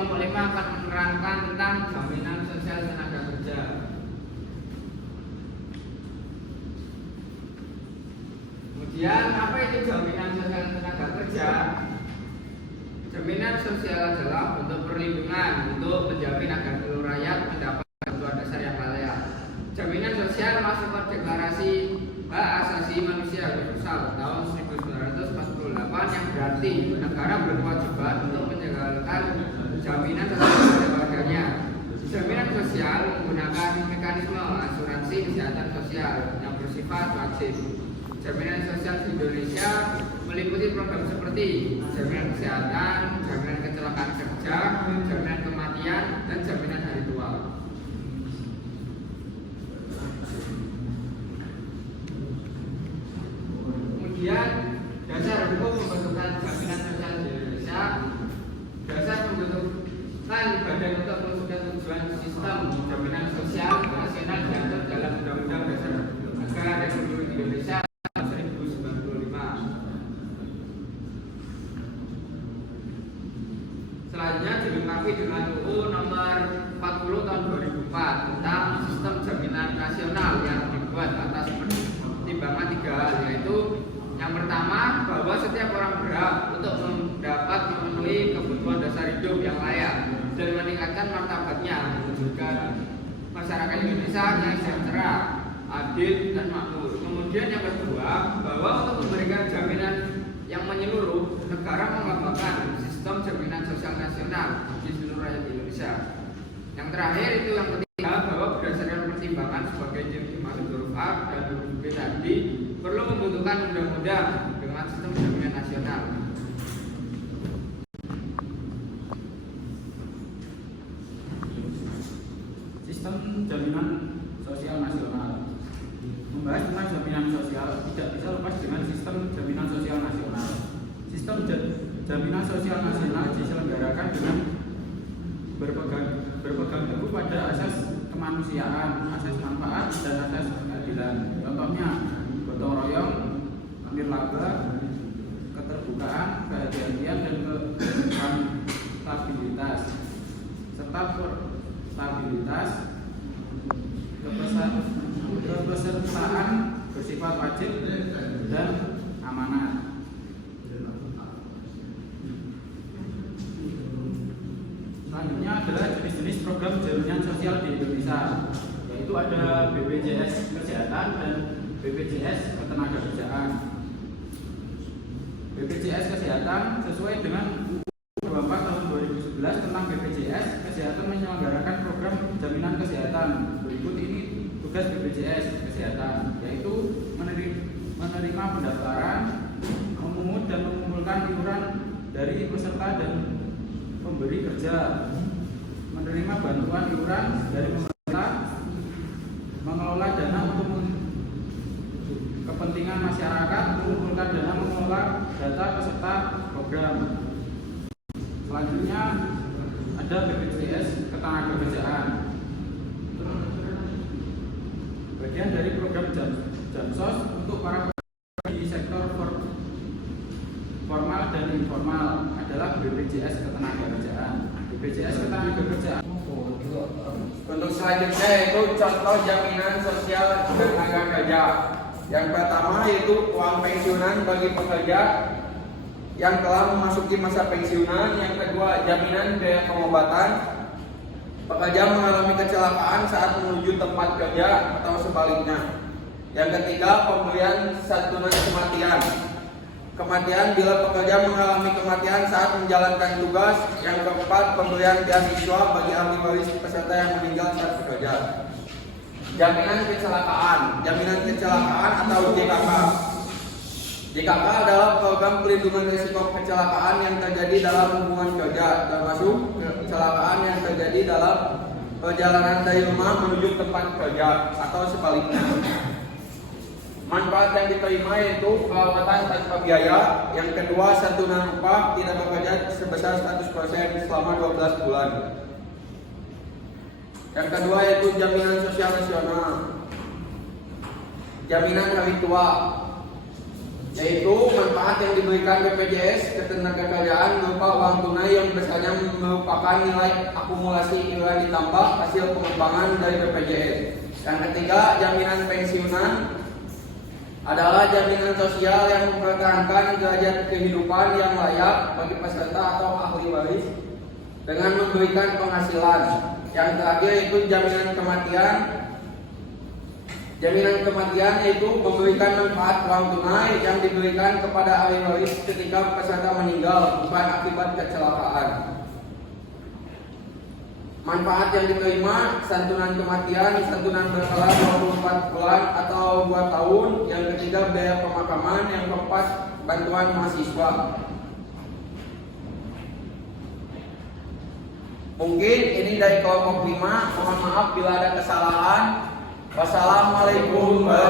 kelompok 5 akan menerangkan tentang jaminan sosial tenaga kerja. Kemudian, apa itu jaminan sosial tenaga kerja? Jaminan sosial adalah bentuk perlindungan untuk menjamin agar seluruh rakyat mendapat kebutuhan dasar yang layak. Jaminan sosial masuk ke Deklarasi Hak Asasi Manusia Universal tahun 1948 yang berarti negara berkewajiban untuk menjalankan jaminan sosial pada warganya. Jaminan sosial menggunakan mekanisme asuransi kesehatan sosial yang bersifat wajib. Jaminan sosial di Indonesia meliputi program seperti jaminan kesehatan, jaminan kecelakaan kerja, jaminan kematian, dan jaminan hari tua. Kemudian, dasar hukum pembentukan jaminan sosial di Indonesia. Dasar pembentukan badan untuk mewujudkan tujuan sistem jaminan sosial nasional diatur dalam Undang-Undang Dasar Negara Republik Indonesia 1945. Selanjutnya dilengkapi dengan UU Nomor 40 Tahun 2004 tentang sistem jaminan nasional yang dibuat atas pertimbangan 3 hal, yaitu yang pertama, bahwa setiap orang berhak untuk mendapat memenuhi kebutuhan dasar hidup yang layak dan meningkatkan martabatnya, mewujudkan masyarakat Indonesia yang sejahtera, adil, dan makmur. Kemudian yang kedua, bahwa untuk memberikan jaminan yang menyeluruh, negara mengembangkan sistem jaminan sosial nasional di seluruh rakyat Indonesia. Yang terakhir itu yang ketiga, bahwa berdasarkan pertimbangan sebagai jenis dimaksud huruf A dan huruf B tadi, perlu membutuhkan undang-undang dengan sistem jaminan nasional. Sistem jaminan sosial nasional. Membahas tentang jaminan sosial tidak bisa lepas dengan sistem jaminan sosial nasional. Sistem jaminan sosial nasional diselenggarakan dengan berpegang teguh pada asas kemanusiaan, asas manfaat, dan asas keadilan. Contohnya gotong royong, nirlaba, keterbukaan, kehati-hatian, dan stabilitas, serta stabilitas, kepesertaan bersifat wajib dan amanat. Selanjutnya adalah jenis-jenis program jaminan sosial di Indonesia, yaitu ada BPJS Kesehatan dan BPJS Ketenagakerjaan. BPJS Kesehatan sesuai dengan UU 24 tahun 2011 tentang BPJS Kesehatan menyelenggarakan program jaminan kesehatan. Berikut ini tugas BPJS Kesehatan, yaitu menerima pendaftaran, memungut dan mengumpulkan iuran dari peserta dan pemberi kerja, menerima bantuan iuran dari pemerintah, mengelola dana untuk kepentingan masyarakat, mengumpulkan dana, mengelola data peserta program. Selanjutnya ada BPJS Ketenagakerjaan, bagian dari program Jamsos untuk para di sektor formal dan informal adalah BPJS Ketenagakerjaan. BPJS Ketenagakerjaan. Untuk selanjutnya yaitu contoh jaminan sosial tenaga kerja. Yang pertama yaitu uang pensiunan bagi pekerja yang telah memasuki masa pensiunan. Yang kedua, jaminan biaya pengobatan pekerja mengalami kecelakaan saat menuju tempat kerja atau sebaliknya. Yang ketiga, pemberian santunan kematian bila pekerja mengalami kematian saat menjalankan tugas. Yang keempat, pemberian beasiswa bagi ahli waris peserta yang meninggal saat bekerja. Jaminan kecelakaan atau JKK. JKK adalah program pelindungan risiko kecelakaan yang terjadi dalam hubungan kerja, termasuk kecelakaan yang terjadi dalam perjalanan dari rumah menuju tempat kerja atau sebaliknya. Manfaat yang diterima yaitu perawatan tanpa biaya. Yang kedua, santunan upah tidak bekerja sebesar 100% selama 12 bulan. Yang kedua yaitu jaminan sosial nasional. Jaminan hari tua, yaitu manfaat yang diberikan BPJS Ketenagakerjaan berupa uang tunai yang yang besarnya merupakan nilai akumulasi iuran ditambah hasil pengembangan dari BPJS. Yang ketiga, jaminan pensiunan adalah jaminan sosial yang mempertahankan derajat kehidupan yang layak bagi peserta atau ahli waris dengan memberikan penghasilan. Yang terakhir itu jaminan kematian. Jaminan kematian yaitu memberikan manfaat uang tunai yang diberikan kepada ahli waris ketika peserta meninggal bukan akibat kecelakaan. Manfaat yang diterima: santunan kematian, santunan berkala 24 bulan atau 2 tahun. Yang ketiga, biaya pemakaman. Yang keempat, bantuan mahasiswa. Mungkin ini dari kelompok 5. Mohon maaf bila ada kesalahan. Wassalamualaikum warahmatullahi wabarakatuh.